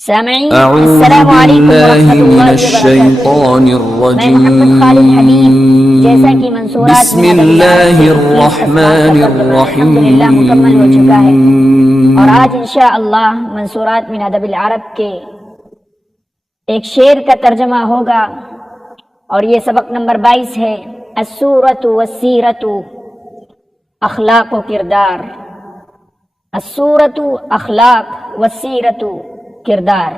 سامعین أعوذ السلام علیکم بالله ورحمۃ من اللہ الشيطان وبرکاتہ۔ میں محمد خالد حبیب جیسا کہ الرجيم منصورات بسم من ادبیات الله کے 21 الرحمن اسباق کا ترجمہ الحمدللہ مکمل ہو چکا ہے، اور الرحيم آج انشاءاللہ منصورات من ادب العرب کے ایک شعر کا ترجمہ ہوگا، اور یہ سبق نمبر 22 ہے۔ الصورۃ والسیرۃ، اخلاق و کردار۔ الصورۃ اخلاق، والسیرۃ کردار۔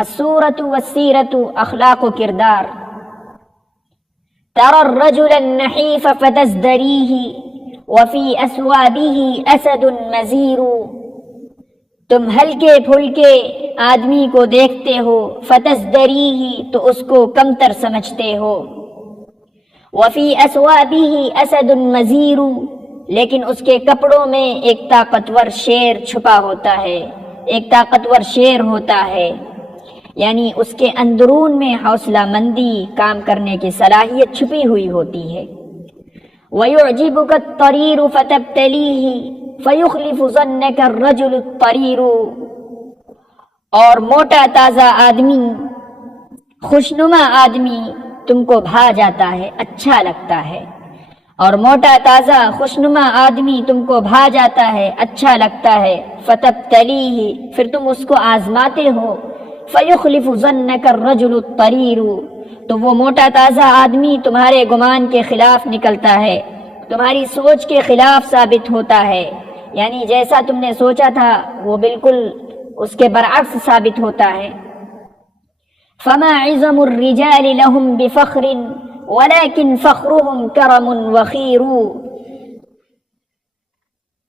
الصورۃ والسیرۃ اخلاق و کردار۔ ترى الرجل النحیف فتزدریہ وفی اثوابہ اسد مزیر۔ تم ہلکے پھلکے آدمی کو دیکھتے ہو، فتزدریہ تو اس کو کمتر سمجھتے ہو، وفی اثوابہ اسد مزیر لیکن اس کے کپڑوں میں ایک طاقتور شیر چھپا ہوتا ہے، ایک طاقتور شیر ہوتا ہے، یعنی اس کے اندرون میں حوصلہ مندی، کام کرنے کی صلاحیت چھپی ہوئی ہوتی ہے۔ وَيُعْجِبُكَ الطَّرِيرُ فَتَبْتَلِيهِ فَيُخْلِفُ ظَنَّكَ الرَّجُلُ الطَّرِيرُ، اور موٹا تازہ آدمی، خوشنما آدمی تم کو بھا جاتا ہے، اچھا لگتا ہے، اور موٹا تازہ خوشنما آدمی تم کو بھا جاتا ہے، اچھا لگتا ہے۔ فَتَبْتَلِيهِ پھر تم اس کو آزماتے ہو۔ فَيُخْلِفُ ظَنَّكَ الرَّجُلُ الطَّرِيرُ تو وہ موٹا تازہ آدمی تمہارے گمان کے خلاف نکلتا ہے، تمہاری سوچ کے خلاف ثابت ہوتا ہے، یعنی جیسا تم نے سوچا تھا وہ بالکل اس کے برعکس ثابت ہوتا ہے۔ فَمَا عِظَمُ الرِّجَالِ لَهُمْ بِفَخْرٍ وَلَكِنْ فَخْرُهُمْ كَرَمٌ وَخِيرٌ،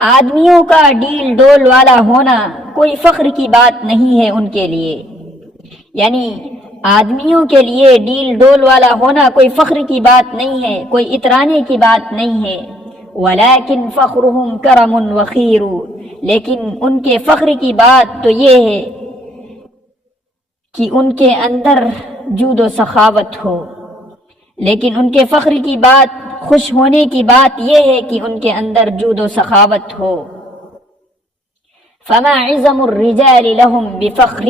آدمیوں کا ڈیل ڈول والا ہونا کوئی فخر کی بات نہیں ہے ان کے لیے، یعنی آدمیوں کے لیے ڈیل ڈول والا ہونا کوئی فخر کی بات نہیں ہے، کوئی اترانے کی بات نہیں ہے۔ وَلَكِنْ فَخْرُهُمْ كَرَمٌ وَخِيرٌ لیکن ان کے فخر کی بات تو یہ ہے کہ ان کے اندر جود و سخاوت ہو، لیکن ان کے فخر کی بات، خوش ہونے کی بات یہ ہے کہ ان کے اندر جود و سخاوت ہو۔ فَمَا عِظَمُ الرِّجَالِ لَهُمْ بِفَخْرٍ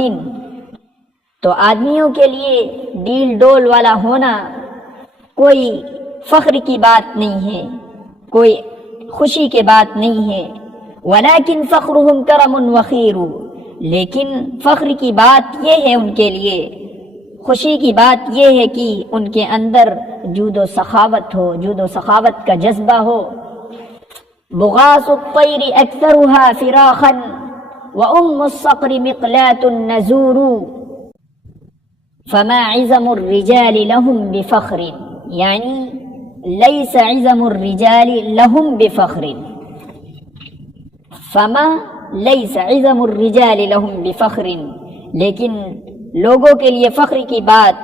تو آدمیوں کے لیے ڈیل ڈول والا ہونا کوئی فخر کی بات نہیں ہے، کوئی خوشی کی بات نہیں ہے۔ وَلَكِنْ فَخْرُهُمْ كَرَمٌ وَخِيرٌ لیکن فخر کی بات یہ ہے ان کے لیے، خوشی کی بات یہ ہے کہ ان کے اندر جود و سخاوت ہو، جود و سخاوت کا جذبہ ہو۔ بغاث الطیر اکثرها فراخا وام الصقر مقلاة النزور، فما عظم الرجال لهم بفخر یعنی لیس عظم الرجال لهم بفخر، فما لیس عظم الرجال لهم بفخر لیکن لوگوں کے لیے فخر کی بات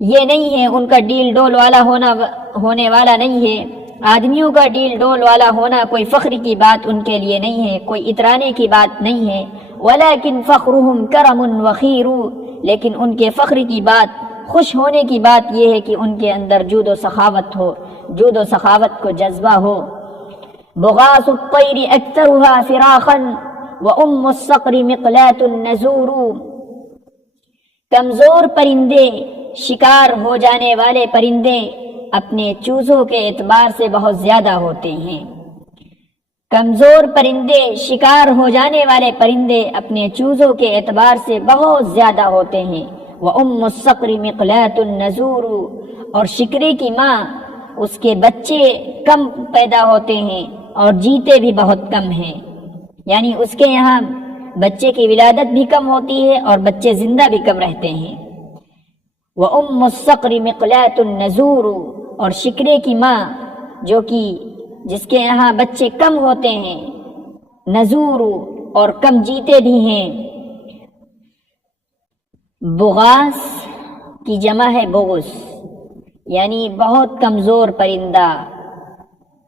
یہ نہیں ہے، ان کا ڈیل ڈول والا ہونے والا نہیں ہے، آدمیوں کا ڈیل ڈول والا ہونا کوئی فخر کی بات ان کے لیے نہیں ہے، کوئی اترانے کی بات نہیں ہے۔ وَلَكِنْ فَخْرُهُمْ كَرَمٌ وَخِيرٌ لیکن ان کے فخر کی بات، خوش ہونے کی بات یہ ہے کہ ان کے اندر جود و سخاوت ہو، جود و سخاوت کو جذبہ ہو۔ بغاث الطیر اکثرها فراخا وام الصقر مقلاة النزور، کمزور پرندے، شکار ہو جانے والے پرندے اپنے چوزوں کے اعتبار سے بہت زیادہ ہوتے ہیں۔ کمزور پرندے، شکار ہو جانے والے پرندے اپنے چوزوں کے اعتبار سے بہت زیادہ ہوتے ہیں۔ وَأُمُّ الصَّقْرِ مِقْلَاةٌ النَّزُورُ اور شکرے کی ماں، اس کے بچے کم پیدا ہوتے ہیں اور جیتے بھی بہت کم ہیں، یعنی اس کے یہاں بچے کی ولادت بھی کم ہوتی ہے اور بچے زندہ بھی کم رہتے ہیں۔ وَأُمُّ الصَّقْرِ مِقْلَاةٌ النَّزُورُ اور شکرے کی ماں جو کہ جس کے یہاں بچے کم ہوتے ہیں، نزور اور کم جیتے بھی ہیں۔ بغاث کی جمع ہے بغس، یعنی بہت کمزور پرندہ،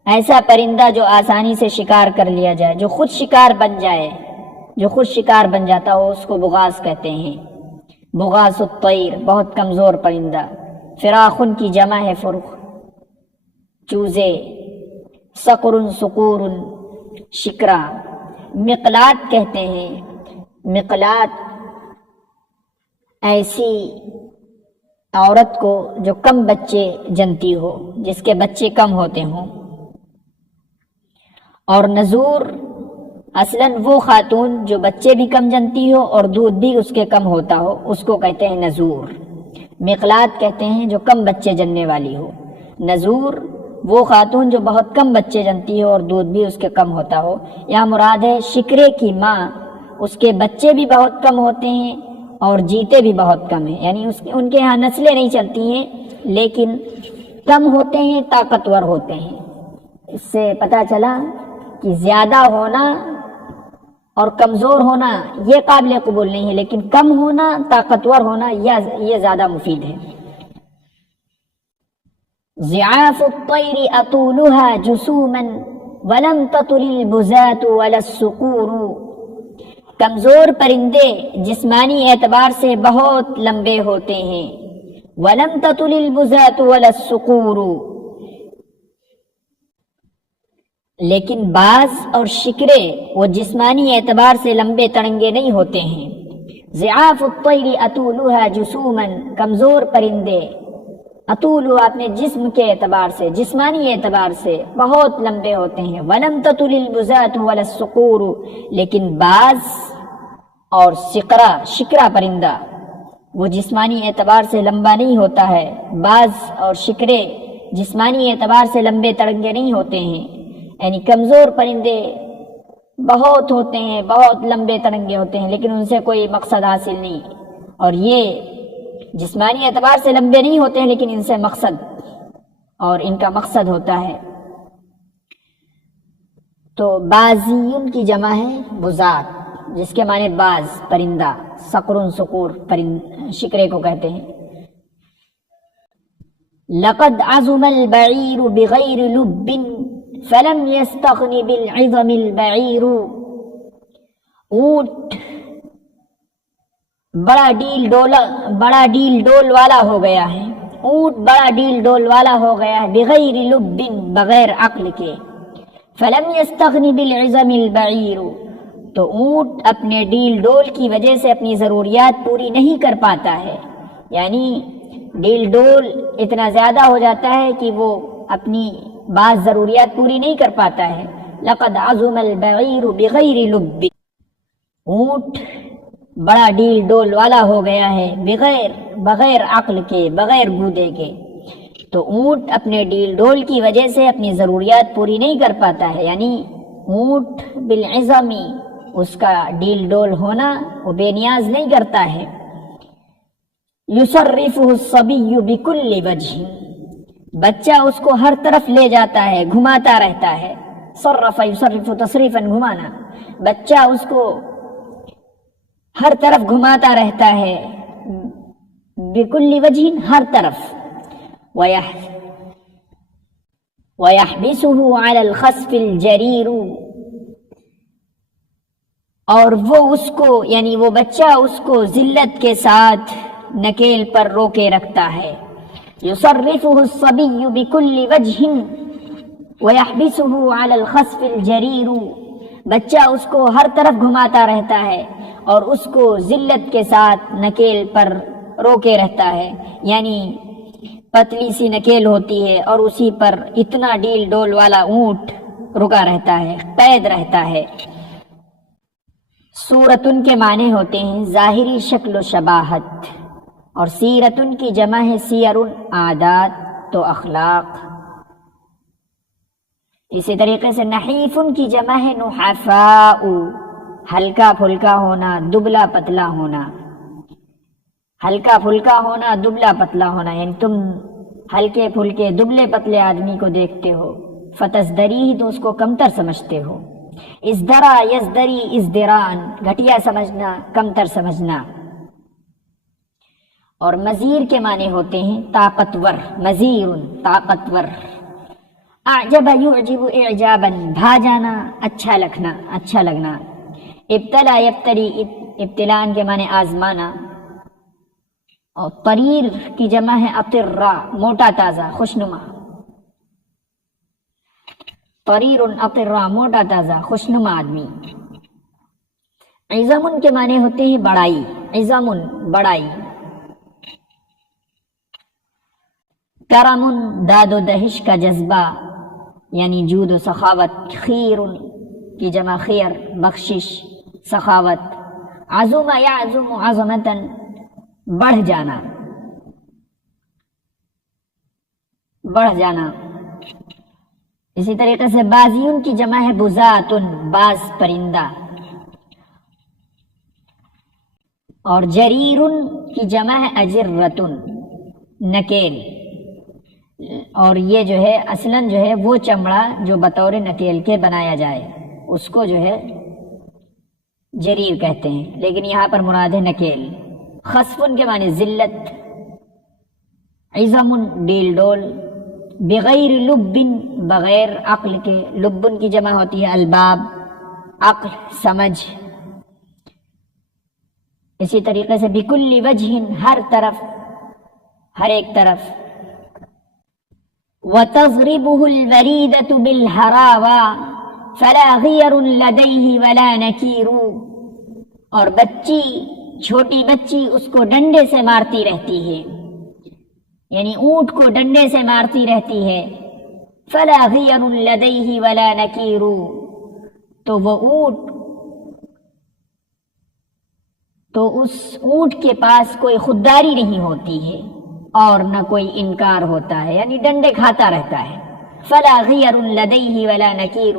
ایسا پرندہ جو آسانی سے شکار کر لیا جائے، جو خود شکار بن جائے، جو خود شکار بن جاتا ہو اس کو بغاث کہتے ہیں۔ بغاث الطیر بہت کمزور پرندہ۔ فراخن کی جمع ہے فرخ، چوزے۔ صقر سقور شکرا، مقلات کہتے ہیں، مقلاۃ ایسی عورت کو جو کم بچے جنتی ہو، جس کے بچے کم ہوتے ہوں، اور نزور اصلاً وہ خاتون جو بچے بھی کم جنتی ہو اور دودھ بھی اس کے کم ہوتا ہو، اس کو کہتے ہیں نزور۔ مقلاۃ کہتے ہیں جو کم بچے جننے والی ہو، نزور وہ خاتون جو بہت کم بچے جنتی ہو اور دودھ بھی اس کے کم ہوتا ہو۔ یہاں مراد ہے شکرے کی ماں، اس کے بچے بھی بہت کم ہوتے ہیں اور جیتے بھی بہت کم ہیں، یعنی ان کے ہاں نسلیں نہیں چلتی ہیں لیکن کم ہوتے ہیں، طاقتور ہوتے ہیں۔ اس سے پتہ چلا کہ زیادہ ہونا اور کمزور ہونا یہ قابل قبول نہیں ہے، لیکن کم ہونا، طاقتور ہونا یہ زیادہ مفید ہے۔ ضعاف الطیر اطولها جسوما ولم تطل البزاة ولا الصقور، کمزور پرندے جسمانی اعتبار سے بہت لمبے ہوتے ہیں، ولم تطل البزاة ولا الصقور، لیکن باز اور شکرے وہ جسمانی اعتبار سے لمبے تڑنگے نہیں ہوتے ہیں۔ ضعاف الطیر اطولها جسوما، کمزور پرندے، اطول اپنے جسم کے اعتبار سے، جسمانی اعتبار سے بہت لمبے ہوتے ہیں، ولم تطل البزاة ولا الصقور، لیکن باز اور شکرا پرندہ وہ جسمانی اعتبار سے لمبا نہیں ہوتا ہے، باز اور شکرے جسمانی اعتبار سے لمبے تڑنگے نہیں ہوتے ہیں، یعنی کمزور پرندے بہت ہوتے ہیں، بہت لمبے تڑنگے ہوتے ہیں، لیکن ان سے کوئی مقصد حاصل نہیں، اور یہ جسمانی اعتبار سے لمبے نہیں ہوتے ہیں لیکن ان سے مقصد اور ان کا مقصد ہوتا ہے۔ تو بازیون کی جمع ہے بزات، جس کے معنی باز پرندہ، صقر صقور شکرے کو کہتے ہیں۔ لقد عظم البعیر بغیر لب فلم يستغن بالعظم البعیر، اونٹ بڑا ڈیل ڈول والا ہو گیا ہے، اونٹ بڑا ڈیل ڈول والا ہو گیا ہے، بغیر لب، بغیر عقل کے، فلم يستغن بالعظم البعیر، تو اونٹ اپنے ڈیل ڈول کی وجہ سے اپنی ضروریات پوری نہیں کر پاتا ہے، یعنی ڈیل ڈول اتنا زیادہ ہو جاتا ہے کہ وہ اپنی بعض ضروریات پوری نہیں کر پاتا ہے۔ لقد عظم البعیر بغیر لب، اونٹ بڑا ڈیل ڈول والا ہو گیا ہے، بغیر عقل کے، بغیر گودے کے، تو اونٹ اپنے ڈیل ڈول کی وجہ سے اپنی ضروریات پوری نہیں کر پاتا ہے، یعنی اونٹ بالعظمی، اس کا ڈیل ڈول ہونا وہ بے نیاز نہیں کرتا ہے۔ یصرفہ الصبی بکل وجہ، بچہ اس کو ہر طرف لے جاتا ہے، گھماتا رہتا ہے، صرف یصرف تصریفا، گھمانا، بچہ اس کو ہر طرف گھماتا رہتا ہے، بکل وجہ، ہر طرف، وَيَحْبِسُهُ عَلَى الْخَسْفِ الْجَرِيرُ، اور وہ اس کو، یعنی وہ بچہ اس کو ذلت کے ساتھ نکیل پر روکے رکھتا ہے۔ يُصَرِّفُهُ الصَّبِيُّ بِكُلِّ وَجْهٍ وَيَحْبِسُهُ عَلَى الْخَسْفِ الْجَرِيرُ، بچہ اس کو ہر طرف گھماتا رہتا ہے اور اس کو ذلت کے ساتھ نکیل پر روکے رہتا ہے، یعنی پتلی سی نکیل ہوتی ہے اور اسی پر اتنا ڈیل ڈول والا اونٹ رکا رہتا ہے، قید رہتا ہے۔ صورتن کے معنی ہوتے ہیں ظاہری شکل و شباہت، اور سیرتن کی جمع ہے سیرن، عادات تو اخلاق۔ اسی طریقے سے نحیفن کی جمع ہے نحفاء، ہلکا پھلکا ہونا، دبلا پتلا ہونا، ہلکا پھلکا ہونا، دبلا پتلا ہونا، یعنی تم ہلکے پھلکے دبلے پتلے آدمی کو دیکھتے ہو، فتزدری تو اس کو کمتر سمجھتے ہو، ازدرا یزدری ازدران، گھٹیا سمجھنا، کمتر سمجھنا۔ اور مزیر کے معنی ہوتے ہیں طاقتور، مزیر طاقتور۔ اعجب یعجب اعجابا، بھا جانا، اچھا لگنا۔ ابتلا یبتلی، ابتلان کے معنی آزمانا۔ اور طریر کی جمع ہے اطرا، موٹا تازہ، خوشنما۔ طریر اطرا، موٹا تازہ، خوشنما آدمی۔ عظم کے معنی ہوتے ہیں بڑائی، عظم بڑائی، کرم داد و دہش کا جذبہ یعنی جود و سخاوت، خیر کی جمع خیر بخشش سخاوت، عظم یعظم عظمتاً بڑھ جانا، بڑھ جانا۔ اسی طریقے سے بازیون کی جمع ہے بزاتن، باز پرندہ، اور جریرن کی جمع ہے اجرتن، نکیل، اور یہ جو ہے اصلاً جو ہے وہ چمڑا جو بطور نکیل کے بنایا جائے اس کو جو ہے جریر کہتے ہیں، لیکن یہاں پر مراد ہے نکیل۔ خصفن کے معنی ذلت، عظم ڈیل ڈول، بغیر لب بغیر عقل کے، لبن کی جمع ہوتی ہے الباب، عقل سمجھ۔ اسی طریقے سے بکل وجہ ہر طرف، ہر ایک طرف۔ وَتَضْرِبُهُ الْوَرِيدَةُ بِالْحَرَاوَى فَلَا غِيَرٌ لَدَيْهِ وَلَا نَكِيرٌ، اور بچی، چھوٹی بچی اس کو ڈنڈے سے مارتی رہتی ہے، یعنی اونٹ کو ڈنڈے سے مارتی رہتی ہے۔ فَلَا غِيَرٌ لَدَيْهِ وَلَا نَكِيرٌ، تو وہ اونٹ، تو اس اونٹ کے پاس کوئی خودداری نہیں ہوتی ہے اور نہ کوئی انکار ہوتا ہے، یعنی ڈنڈے کھاتا رہتا ہے۔ فلا غیر لدیہ ولا نکیر،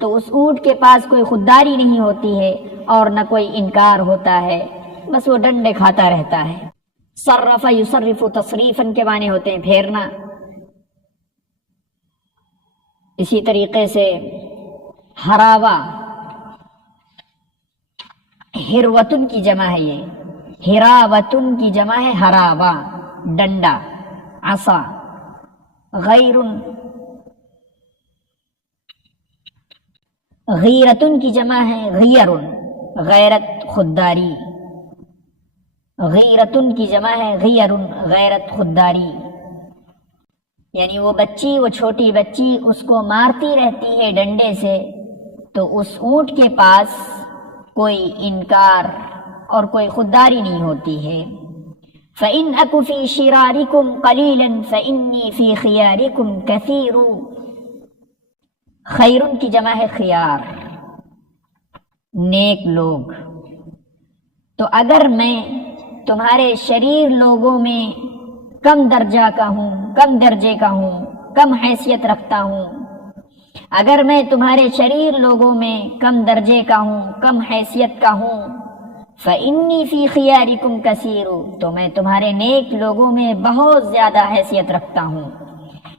تو اس اونٹ کے پاس کوئی خودداری نہیں ہوتی ہے اور نہ کوئی انکار ہوتا ہے، بس وہ ڈنڈے کھاتا رہتا ہے۔ صرف یصرف تصریفاً کے معنی ہوتے ہیں پھیرنا۔ اسی طریقے سے ہراوا، ہروتن کی جمع ہے، یہ ہراوتن کی جمع ہے ہراوا، ڈنڈا، عصا۔ غیرتن کی جمع ہے غیرن، غیرت خودداری، غیرتن کی جمع ہے غیرن، غیرت خودداری، یعنی وہ بچی، وہ چھوٹی بچی اس کو مارتی رہتی ہے ڈنڈے سے، تو اس اونٹ کے پاس کوئی انکار اور کوئی خودداری نہیں ہوتی ہے۔ فَإِنْ أَكُ فِي شِرَارِكُمْ قَلِيلًا فَإِنِّي فِي خِيَارِكُمْ كَثِيرٌ، خیرن کی جمع ہے خیار، نیک لوگ۔ تو اگر میں تمہارے شریر لوگوں میں کم درجہ کا ہوں، کم درجے کا ہوں، کم حیثیت رکھتا ہوں، اگر میں تمہارے شریر لوگوں میں کم درجے کا ہوں، کم حیثیت کا ہوں، فَإِنِّي فِي خِيَارِكُمْ كَثِيرٌ، تو میں تمہارے نیک لوگوں میں بہت زیادہ حیثیت رکھتا ہوں،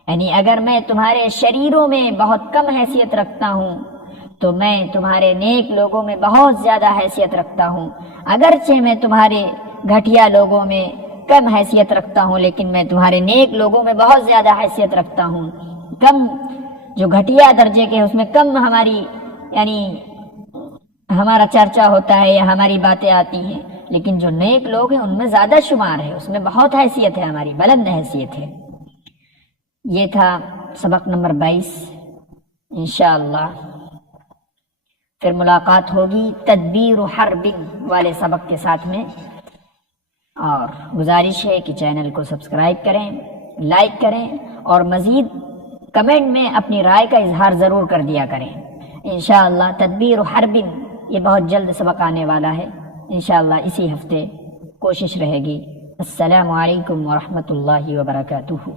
یعنی اگر میں تمہارے شریروں میں بہت کم حیثیت رکھتا ہوں تو میں تمہارے نیک لوگوں میں بہت زیادہ حیثیت رکھتا ہوں۔ اگرچہ میں تمہارے گھٹیا لوگوں میں کم حیثیت رکھتا ہوں لیکن میں تمہارے نیک لوگوں میں بہت زیادہ حیثیت رکھتا ہوں۔ کم جو گھٹیا درجے کے اس میں کم ہماری یعنی ہمارا چرچا ہوتا ہے یا ہماری باتیں آتی ہیں، لیکن جو نیک لوگ ہیں ان میں زیادہ شمار ہے، اس میں بہت حیثیت ہے، ہماری بلند حیثیت ہے۔ یہ تھا سبق نمبر 22۔ انشاءاللہ پھر ملاقات ہوگی تدبیر حرب والے سبق کے ساتھ میں، اور گزارش ہے کہ چینل کو سبسکرائب کریں، لائک کریں، اور مزید کمنٹ میں اپنی رائے کا اظہار ضرور کر دیا کریں۔ انشاءاللہ تدبیر حرب یہ بہت جلد سبق آنے والا ہے، انشاءاللہ اسی ہفتے کوشش رہے گی۔ السلام علیکم ورحمۃ اللہ وبرکاتہ۔